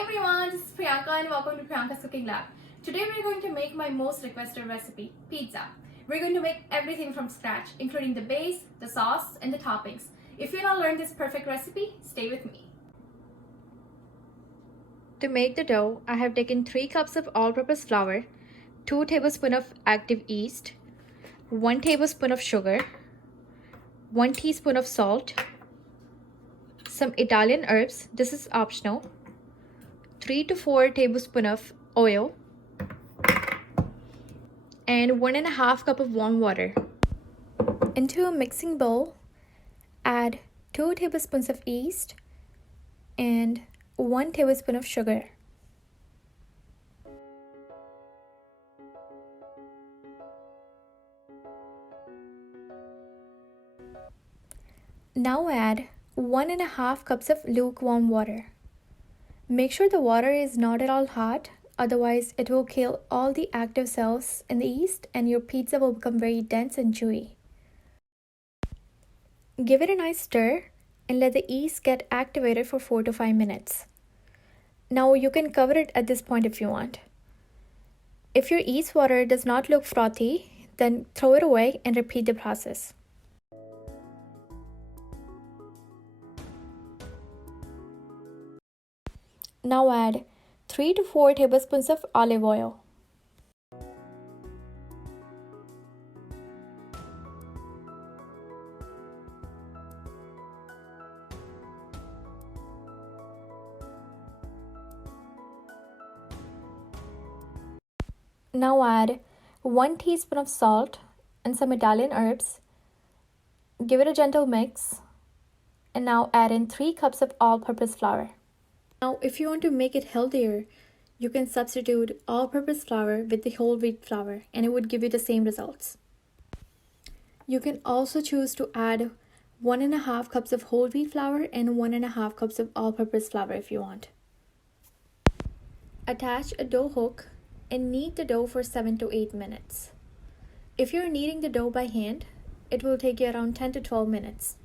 everyone, this is Priyanka and welcome to Priyanka's Cooking Lab. Today we're going to make my most requested recipe, pizza. We're going to make everything from scratch, including the base, the sauce, and the toppings. If you want to learn this perfect recipe, stay with me. To make the dough, I have taken 3 cups of all-purpose flour, 2 tablespoons of active yeast, 1 tablespoon of sugar, 1 teaspoon of salt, some Italian herbs, this is optional, 3 to 4 tablespoons of oil, and 1.5 cup of warm water. Into a mixing bowl, add 2 tablespoons of yeast and 1 tablespoon of sugar. Now add 1.5 cups of lukewarm water. Make sure the water is not at all hot, otherwise it will kill all the active cells in the yeast and your pizza will become very dense and chewy. Give it a nice stir and let the yeast get activated for 4 to 5 minutes. Now you can cover it at this point if you want. If your yeast water does not look frothy, then throw it away and repeat the process. Now add 3 to 4 tablespoons of olive oil. Now add 1 teaspoon of salt and some Italian herbs. Give it a gentle mix. And now add in 3 cups of all-purpose flour. Now, if you want to make it healthier, you can substitute all-purpose flour with the whole wheat flour and it would give you the same results. You can also choose to add 1.5 cups of whole wheat flour and 1.5 cups of all-purpose flour if you want. Attach a dough hook and knead the dough for 7 to 8 minutes. If you're kneading the dough by hand, it will take you around 10 to 12 minutes.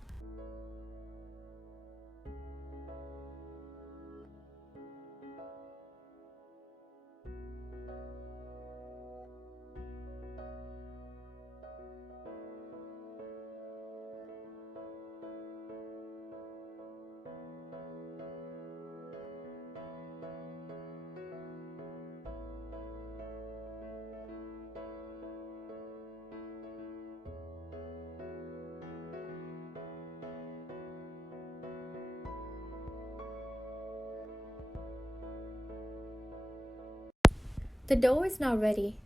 The dough is now ready.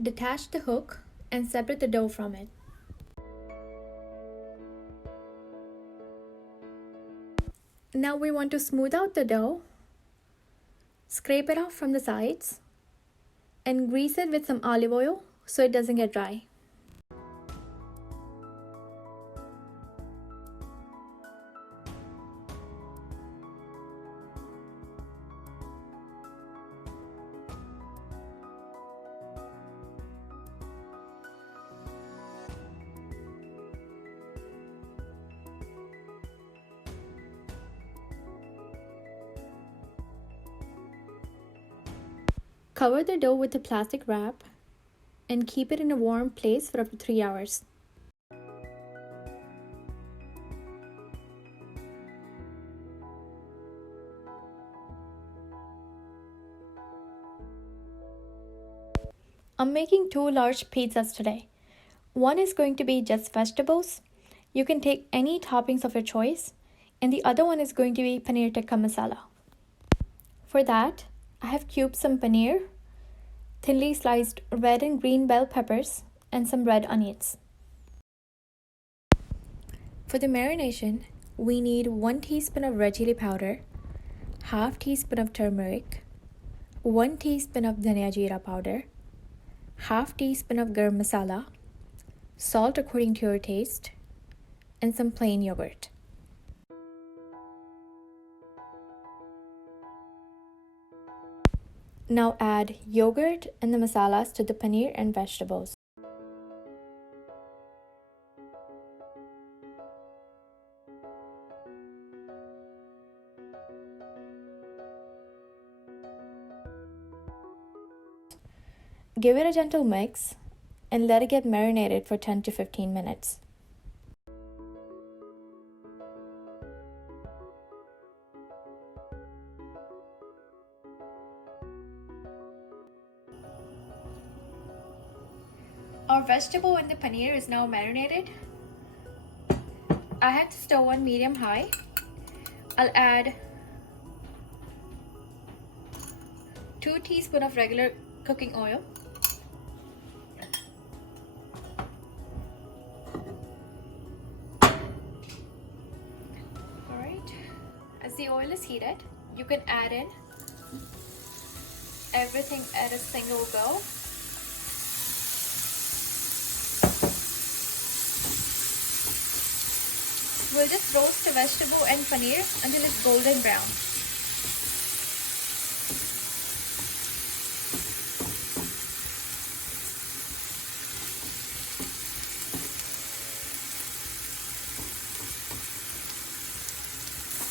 Detach the hook and separate the dough from it. Now we want to smooth out the dough. Scrape it off from the sides and grease it with some olive oil so it doesn't get dry. Cover the dough with a plastic wrap and keep it in a warm place for up to 3 hours. I'm making 2 large pizzas today. One is going to be just vegetables. You can take any toppings of your choice. And the other one is going to be Paneer Tikka Masala. For that, I have cubed some paneer, thinly sliced red and green bell peppers, and some red onions. For the marination, we need 1 teaspoon of red chili powder, half teaspoon of turmeric, 1 teaspoon of dhania jeera powder, half teaspoon of garam masala, salt according to your taste, and some plain yogurt. Now add yogurt and the masalas to the paneer and vegetables. Give it a gentle mix and let it get marinated for 10 to 15 minutes. Our vegetable and the paneer is now marinated. I had the stove on medium high. I'll add 2 teaspoons of regular cooking oil. Alright, as the oil is heated, you can add in everything at a single go. We'll just roast the vegetable and paneer until it's golden brown.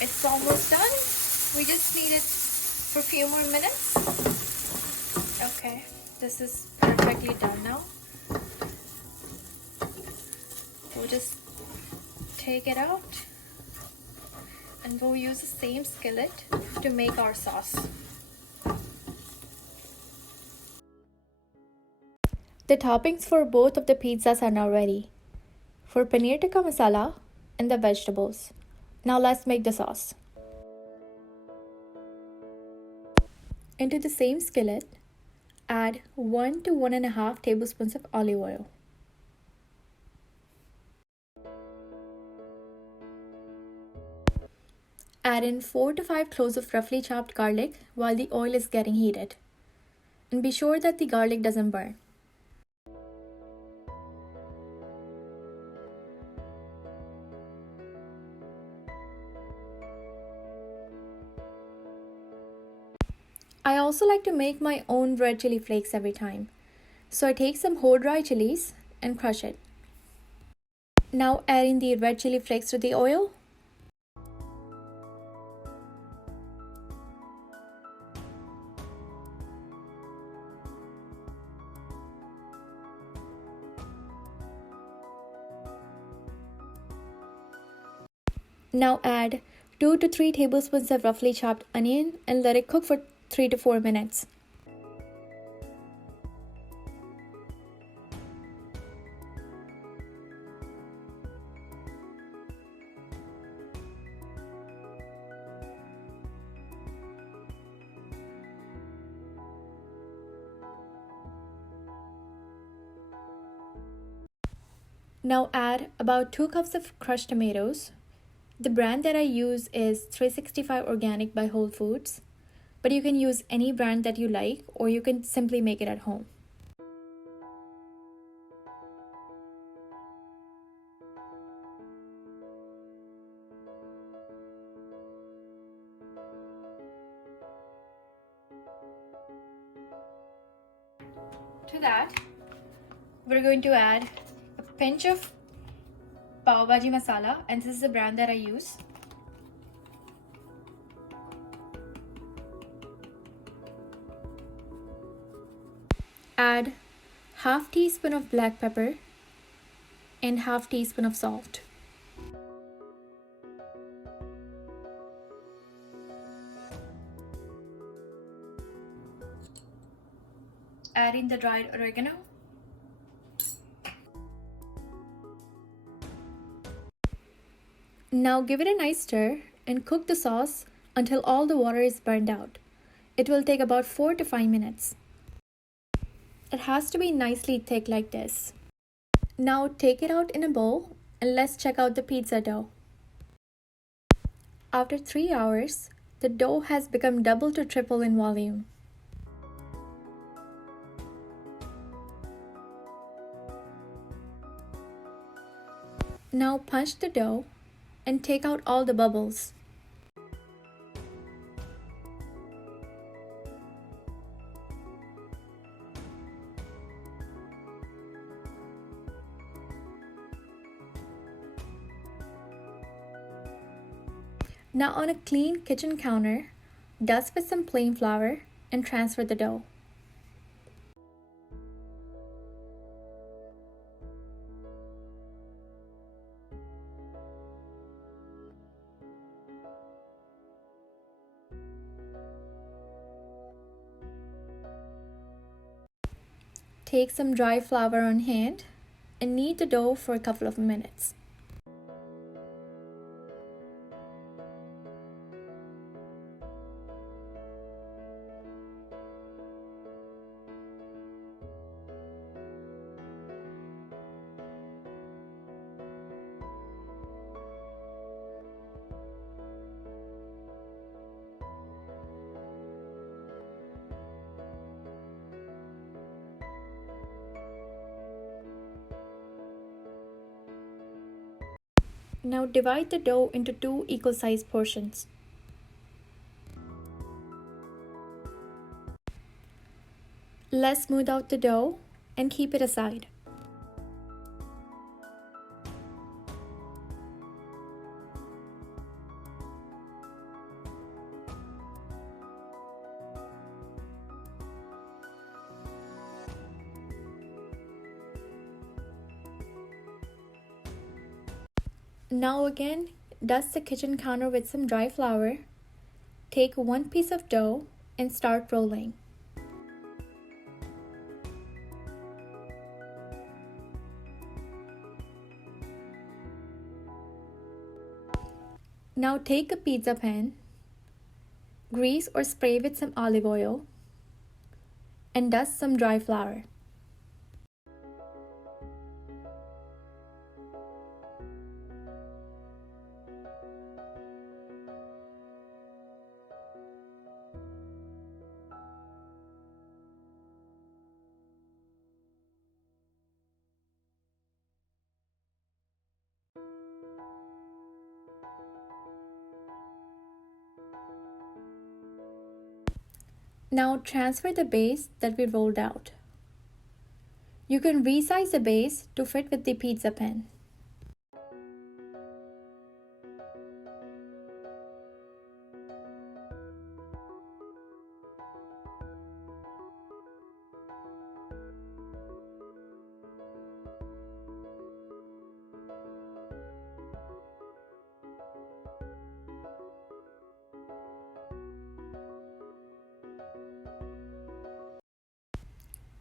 It's almost done. We just need it for a few more minutes. Okay, this is perfectly done now. We'll just take it out and we'll use the same skillet to make our sauce. The toppings for both of the pizzas are now ready. For paneer tikka masala and the vegetables. Now let's make the sauce. Into the same skillet, add 1 to 1.5 tablespoons of olive oil. Add in 4 to 5 cloves of roughly chopped garlic while the oil is getting heated. And be sure that the garlic doesn't burn. I also like to make my own red chili flakes every time. So I take some whole dry chilies and crush it. Now adding the red chili flakes to the oil. Now add 2 to 3 tablespoons of roughly chopped onion and let it cook for 3 to 4 minutes. Now add about 2 cups of crushed tomatoes. The brand that I use is 365 Organic by WholeFoods, but you can use any brand that you like or you can simply make it at home. To that, we're going to add a pinch of Pav Bhaji Masala, and this is the brand that I use. Add half teaspoon of black pepper and half teaspoon of salt. Add in the dried oregano. Now give it a nice stir and cook the sauce until all the water is burned out. It will take about 4 to 5 minutes. It has to be nicely thick like this. Now take it out in a bowl and let's check out the pizza dough. After 3 hours, the dough has become double to triple in volume. Now punch the dough and take out all the bubbles. Now on a clean kitchen counter, dust with some plain flour and transfer the dough. take some dry flour on hand and knead the dough for a couple of minutes. Now divide the dough into 2 equal-sized portions. Let's smooth out the dough and keep it aside. Now again, dust the kitchen counter with some dry flour. Take 1 piece of dough and start rolling. Now take a pizza pan, grease or spray with some olive oil, and dust some dry flour. Now transfer the base that we rolled out. You can resize the base to fit with the pizza pan.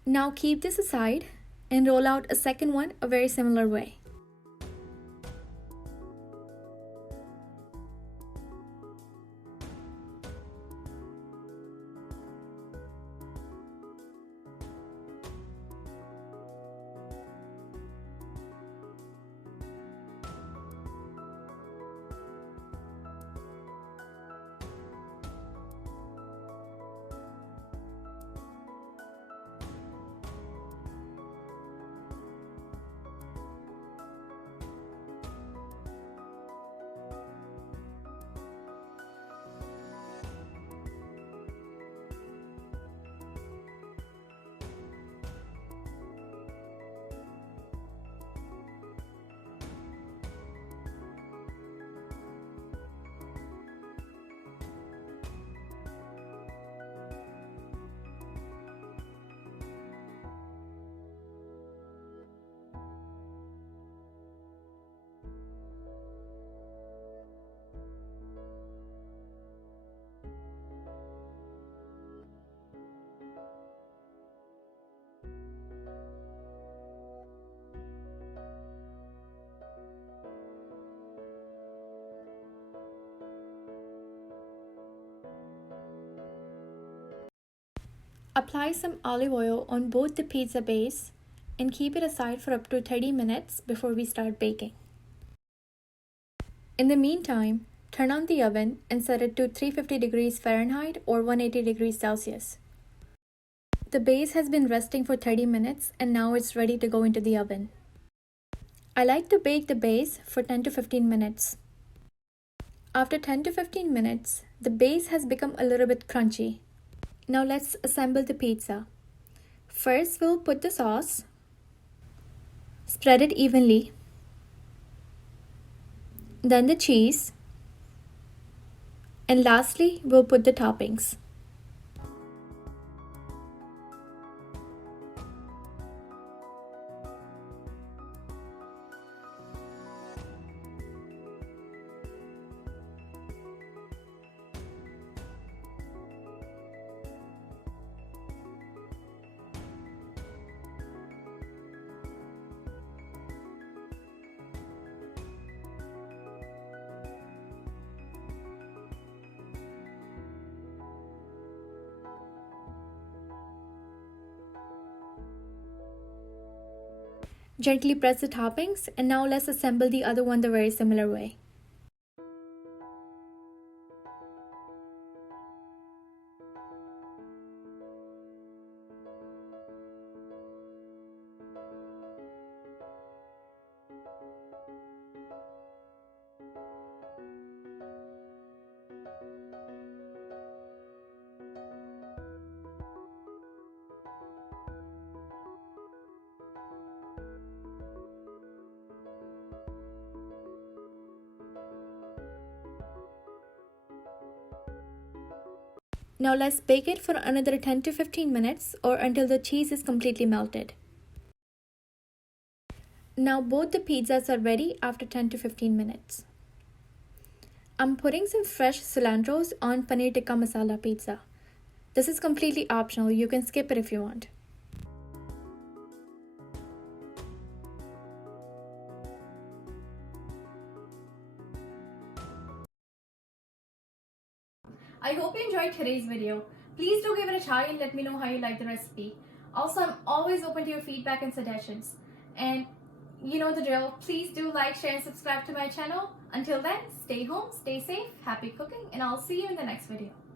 Now keep this aside and roll out a second one a very similar way. Apply some olive oil on both the pizza base and keep it aside for up to 30 minutes before we start baking. In the meantime, turn on the oven and set it to 350 degrees Fahrenheit or 180 degrees Celsius. The base has been resting for 30 minutes and now it's ready to go into the oven. I like to bake the base for 10 to 15 minutes. After 10 to 15 minutes, the base has become a little bit crunchy. Now let's assemble the pizza. First, we'll put the sauce, spread it evenly, then the cheese, and lastly, we'll put the toppings. Gently press the toppings, and now let's assemble the other one the very similar way. Now let's bake it for another 10 to 15 minutes or until the cheese is completely melted. Now both the pizzas are ready after 10 to 15 minutes. I'm putting some fresh cilantros on Paneer Tikka Masala pizza. This is completely optional, you can skip it if you want. I hope you enjoyed today's video. Please do give it a try and let me know how you like the recipe. Also, I'm always open to your feedback and suggestions. And you know the drill. Please do like, share, and subscribe to my channel. Until then, stay home, stay safe, happy cooking, and I'll see you in the next video.